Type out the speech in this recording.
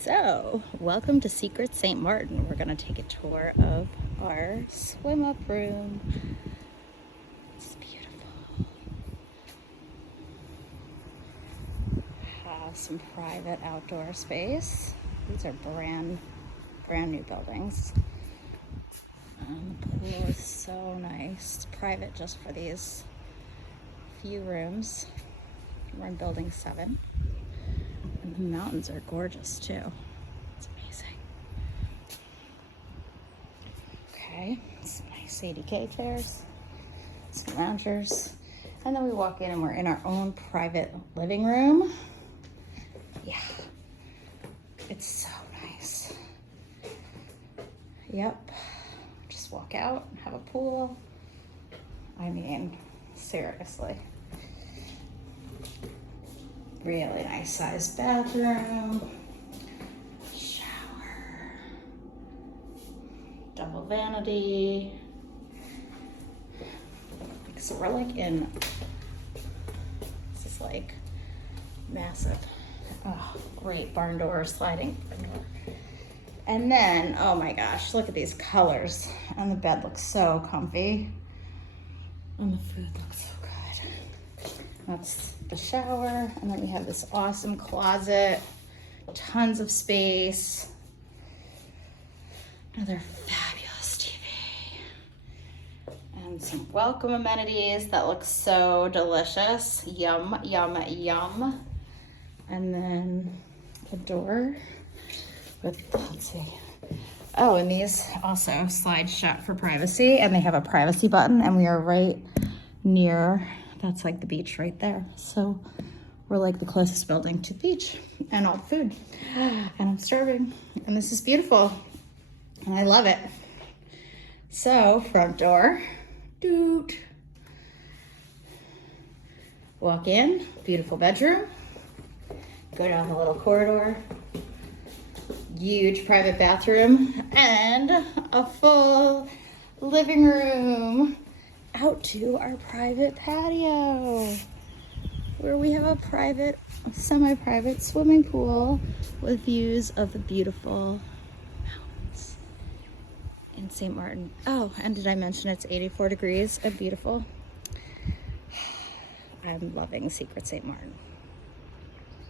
So, welcome to Secret St. Martin. We're going to take a tour of our swim up room. It's beautiful. Have some private outdoor space. These are brand new buildings. The pool is so nice. It's private just for these few rooms. We're in building 7. And the mountains are gorgeous too. It's amazing. Okay, some nice 80K chairs, some loungers. And then we walk in and we're in our own private living room. Yeah, it's so nice. Yep, just walk out and have a pool. I mean, seriously. Really nice sized bathroom, shower, double vanity. So we're like in, this is like massive. Oh, great barn door, sliding door. And then, oh my gosh, look at these colors. And the bed looks so comfy. And the food looks so good. That's the shower. And then you have this awesome closet, tons of space. Another fabulous TV. And some welcome amenities that look so delicious. Yum, yum, yum. And then a door with, let's see. Oh, and these also slide shut for privacy, and they have a privacy button, and we are right near, that's like the beach right there. So we're like the closest building to the beach and all the food. And I'm starving, and this is beautiful, and I love it. So front door, doot. Walk in, beautiful bedroom. Go down the little corridor. Huge private bathroom and a full living room out to our private patio where we have a private, semi-private swimming pool with views of the beautiful mountains in St. Martin. Oh, and did I mention it's 84 degrees and beautiful? I'm loving Secret St. Martin.